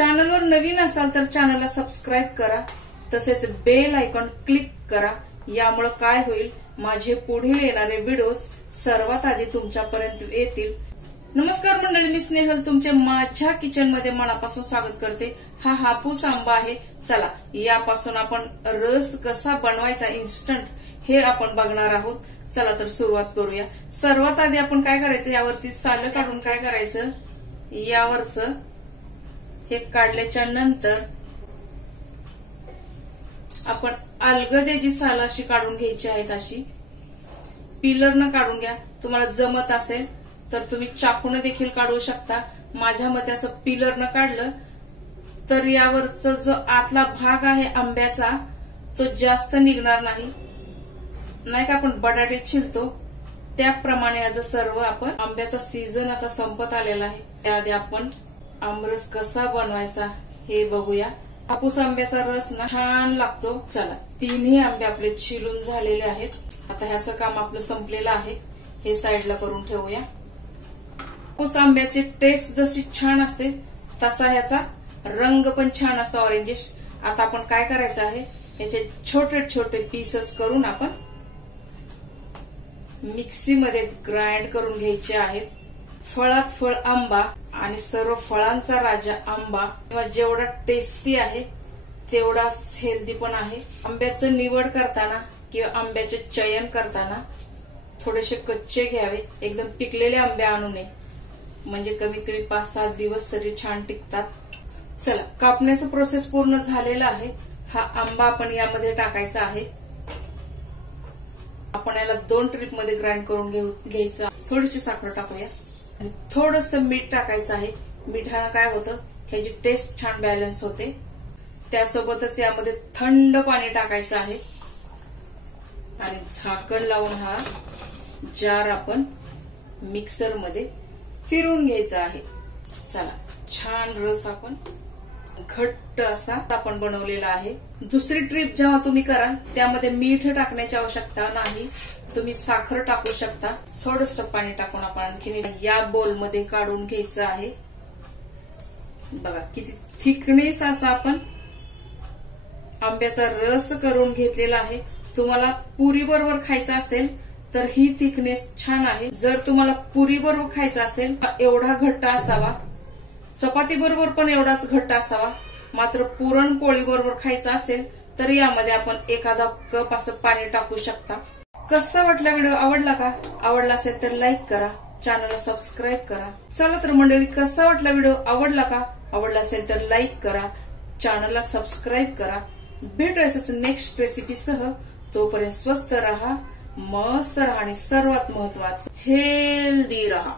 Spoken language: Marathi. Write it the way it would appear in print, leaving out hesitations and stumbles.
चॅनलवर नवीन असाल तर चॅनलला सबस्क्राईब करा, तसेच बेल आयकॉन क्लिक करा। यामुळे काय होईल, माझे पुढे येणारे व्हिडिओज सर्वात आधी तुमच्यापर्यंत येतील। नमस्कार मंडळी, मी स्नेहल तुमचे माझ्या किचन मध्ये मनापासून स्वागत करते। हा हापूस आंबा आहे। चला यापासून आपण रस कसा बनवायचा इन्स्टंट हे आपण बघणार आहोत। चला तर सुरुवात करूया। सर्वात आधी आपण काय करायचं, यावरती साल काढून काय करायचं, यावरचं हे काढल्याच्या नंतर आपण अलगदेची साल अशी काढून घ्यायची आहेत। अशी पिलरनं काढून घ्या, तुम्हाला जमत असेल तर तुम्ही चाकून देखील काढू शकता। माझ्या मते असं पिलरनं काढलं तर यावरचा जो आतला भाग आहे आंब्याचा तो जास्त निघणार नाही का। आपण बटाटे छिलतो त्याप्रमाणे आज सर्व आपण आंब्याचा सीझन आता संपत आलेला आहे, त्याआधी आपण आमरस कसा बनवायचा हे बघूया। हापूस आंब्याचा रस ना छान लागतो। चला, तिन्ही आंबे आपले छिलून झालेले आहेत। आता ह्याचं काम आपलं संपलेलं आहे, हे साईडला करून ठेवूया। हापूस आंब्याची टेस्ट जशी छान असते तसा ह्याचा रंग पण छान असतो, ऑरेंजिश। आता आपण काय करायचं आहे, याचे छोटे छोटे पीसेस करून आपण मिक्सीमध्ये ग्राइंड करून घ्यायचे आहेत। फळात फळ आंबा आणि सर्व फळांचा राजा आंबा किंवा जेवढा टेस्टी आहे तेवढाच हेल्दी पण आहे। आंब्याचं निवड करताना किंवा आंब्याचे चयन करताना थोडेसे कच्चे घ्यावे, एकदम पिकलेले आंबे आणू नये, म्हणजे कमीत कमी 5-7 दिवस तरी छान टिकतात। चला, कापण्याचं प्रोसेस पूर्ण झालेला आहे। हा आंबा आपण यामध्ये टाकायचा आहे। आपण याला 2 ट्रिप मध्ये ग्राइंड करून घ्यायचं। थोडीशी साखर टाकूया आणि थोडस मीठ टाकायचं आहे। मिठानं काय होतं, ह्याची टेस्ट छान बॅलन्स होते। त्यासोबतच यामध्ये थंड पाणी टाकायचं आहे आणि झाकण लावून हा जार आपण मिक्सर मध्ये फिरून घ्यायचा आहे। चला, छान रस आपण घट्ट असा आपण बनवलेला आहे। दुसरी ट्रिप जेव्हा तुम्ही कराल त्यामध्ये मीठ टाकण्याची आवश्यकता नाही, तुम्ही साखर टाकू शकता। थोडंसं पाणी टाकून आपण आणखी या बोल मध्ये काढून घ्यायचं आहे। बघा किती थिकनेस असा आपण आंब्याचा रस करून घेतलेला आहे। तुम्हाला पुरी बरोबर खायचा असेल तर ही थिकनेस छान आहे। जर तुम्हाला पुरी बरोबर खायचा असेल एवढा घट्ट असावा, चपाती बरोबर पण एवढाच घट्ट असावा। मात्र पुरणपोळी बरोबर खायचा असेल तर यामध्ये आपण एखादा कप असं पाणी टाकू शकता। कसा वाटला व्हिडिओ, आवडला का? आवडला असेल तर लाईक करा, चॅनलला सबस्क्राईब करा। चला तर मंडळी, कसा वाटला व्हिडिओ, आवडला का? आवडला असेल तर लाईक करा, चॅनलला सबस्क्राईब करा। भेटू असेच नेक्स्ट रेसिपी सह। तोपर्यंत स्वस्त रहा, मस्त रहा आणि सर्वात महत्वाचं हेल्दी रहा।